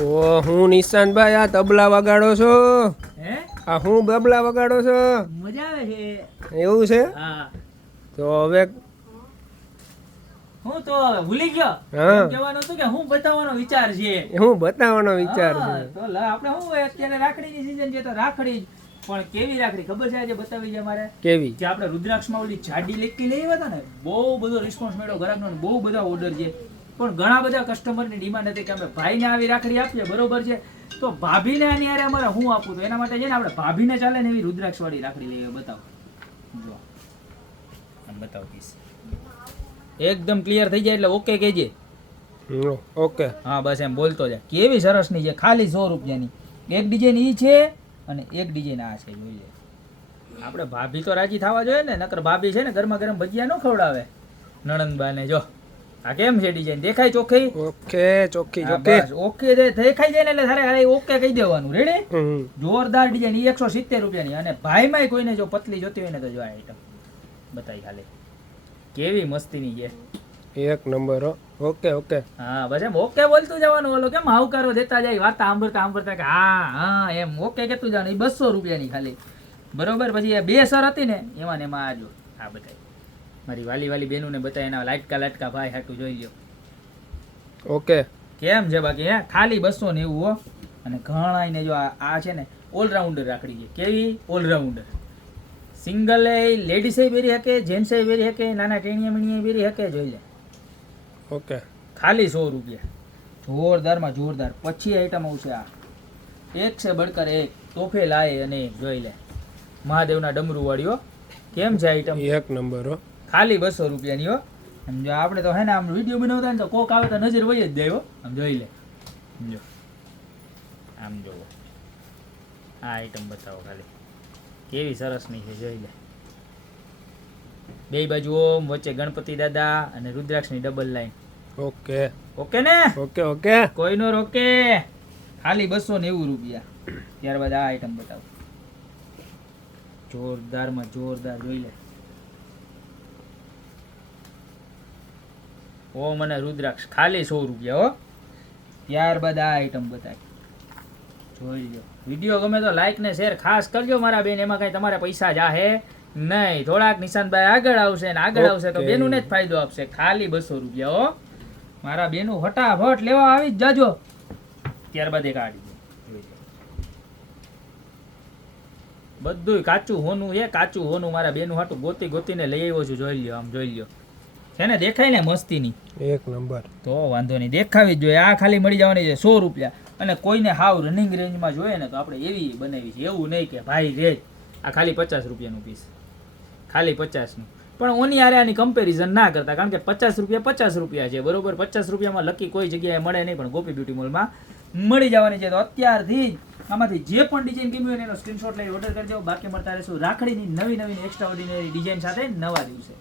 ઓ હું નિશાંતભાઈ આ તબલા વગાડો છો? હે આ હું તબલા વગાડો છો? મજા આવે છે. એવું છે? હા તો હવે હું તો ભૂલી ગયો. હા. એમ કહેવાનું હતું કે હું બતાવવાનો વિચાર છે. હું બતાવવાનો વિચાર હા, છે. તો આપણે શું હોય અત્યારે રાખડીની સીઝન છે તો રાખડી જ. પણ કેવી રાખડી ખબર છે આજે બતાવી છે મારે? કેવી? જે આપણે રુદ્રાક્ષમાં ઓલી જાડી લેકી લઈ આવ્યા હતા ને, બહુ બધો રિસ્પોન્સ મળ્યો ગ્રાહકનો, બહુ બધા ઓર્ડર છે. પણ ઘણા બધા કસ્ટમરની ડિમાન્ડ હતી કે અમે ભાઈને આવી રાખડી આપીએ, બરોબર છે, તો ભાભીને આની હારે અમારે હું આપું, તો એના માટે છે ને આપણે ભાભીને ચાલે ને એવી રુદ્રાક્ષ વાળી રાખડી લઈએ. બતાવો, જો આમ બતાવો પીસ એકદમ ક્લિયર થઈ જાય એટલે ઓકે કહેજે. ઓકે. હા બસ એમ બોલતો જાય. કેવી સરસની છે, ખાલી 100 રૂપિયાની. એક ડિઝાઇન ઈ છે અને એક ડિઝાઇન આ છે. જોઈએ આપણે ભાભી તો રાજી થવા જોઈએ ને, નકર ભાભી છે ને ગરમા ગરમ ભજીયા ન ખવડાવે નણંદબાને. જો આ કેમ છે ડિઝાઇન, દેખાય ચોખ્ખી? ઓકે, ચોખ્ખી હા, ચોખ્ખી. બસ ઓકે દેખાઈ જાય ને એટલે તારે ઓકે કહી દેવાનું. રેડી? જોરદાર ડિઝાઇન. ઈ 170 રૂપિયાની. અને ભાઈમાંય કોઈને જો પતલી જોતી હોય ને તો જો આ આઈટમ બતાવી ખાલી કેવી મસ્તીની છે. એક નંબર હો. Okay okay. હા બસ એમ ઓકે બોલતું જવાનું. ઓલો કેમ હાવકારો દેતા જાય વાર્તા સાંભળતા કે હા હા એમ ઓકે કહેતું જવાનું. એ 200 રૂપિયાની ખાલી, બરોબર. પછી એ 2 સર હતી ને એમાં ને એમાં આજો આ બતાવી મારી વાલી બેનું ને બતાવી, એના લાટકા ભાઈ હાટું જોઈ લ્યો. ઓકે. કેમ છે બાકી? હે ખાલી 290 હો. અને ઘણાને જો આ છે ને ઓલરાઉન્ડર રાખડી છે. કેવી ઓલરાઉન્ડર? સિંગલ લેડીઝ પહેરી શકે, જેન્ટ્સ પહેરી શકે, નાના ટેણીયા મીણીયા પહેરી શકે. જોઈ લે. ઓકે. ખાલી 100 રૂપિયા. જોરદારમાં જોરદાર. પછી આઈટમ આવશે આ એક છે બળકર એક, તોફે લાય અને જોઈ લે મહાદેવના ડમરૂ વાળીઓ. કેમ છે આઈટમ? એક નંબર હો. ખાલી 200 રૂપિયાની હો. સમજો આપણે તો હે ને આમ વિડીયો બનાવતા ને તો કોક આવે તો નજર વહી જ જાય હો. આમ જોઈ લે. સમજો આમ જોવો આ આઈટમ બતાવો ખાલી કેવી સરસની છે. જોઈ લે બે બાજુ ઓમ, વચ્ચે ગણપતિ દાદા અને રુદ્રાક્ષની ડબલ લાઈન. ઓકે. ઓકે ને? Okay okay. કોઈનો રોકે. ખાલી 290 રૂપિયા. ત્યારબાદ આ આઈટમ બતાવો. જોરદારમાં જોરદાર. જોઈ લે ઓ મને રુદ્રાક્ષ ખાલી 100 રૂપિયા હો. ત્યારબાદ આ આઈટમ બતાવી. જોઈ લો. વિડીયો ગમે તો લાઈક ને શેર ખાસ કરજો મારા બેન. એમાં કઈ તમારે પૈસા જાહે નહીં. થોડાક નિશાંતભાઈ આગળ આવશે ને આગળ આવશે તો બેનું ને જ ફાયદો આપશે. ખાલી 200 રૂપિયા હો. મારા બેનું ફટાફટ લેવા આવી જ જાજો. ત્યારબાદ એક આડી બધું કાચું હોનું છે. કાચું હોનું મારા બેનું હાટું ગોતીને લઈ આવ્યો છું. જોઈ લ્યો આમ જોઈ લ્યો. છે ને દેખાય ને મસ્તીની? એક નંબર. તો વાંધો નહીં, દેખાવી જ જોઈએ. આ ખાલી મળી જવાની છે 100 રૂપિયા. અને કોઈને હાવ રનિંગ રેન્જમાં જોઈએ ને તો આપણે એવી બનાવી છે. એવું નહીં કે ભાઈ રેજ આ ખાલી 50 રૂપિયાનું પીસ, ખાલી 50નું. પણ ઓની આરે આની કમ્પેરિઝન ના કરતા, કારણ કે 50 રૂપિયા 50 રૂપિયા છે, બરોબર. 50 રૂપિયામાં લકી કોઈ જગ્યાએ મળે નહીં, પણ ગોપી બ્યુટી મોલમાં મળી જવાની છે. તો અત્યારથી જ આમાંથી જે પણ ડિઝાઇન ગમ્યું હોય એનો સ્ક્રીનશોટ લઈ ઓર્ડર કરી દો. બાકી મળતા રહેશું રાખડીની નવી એક્સ્ટ્રા ઓર્ડિનરી ડિઝાઇન સાથે નવા દિવસે.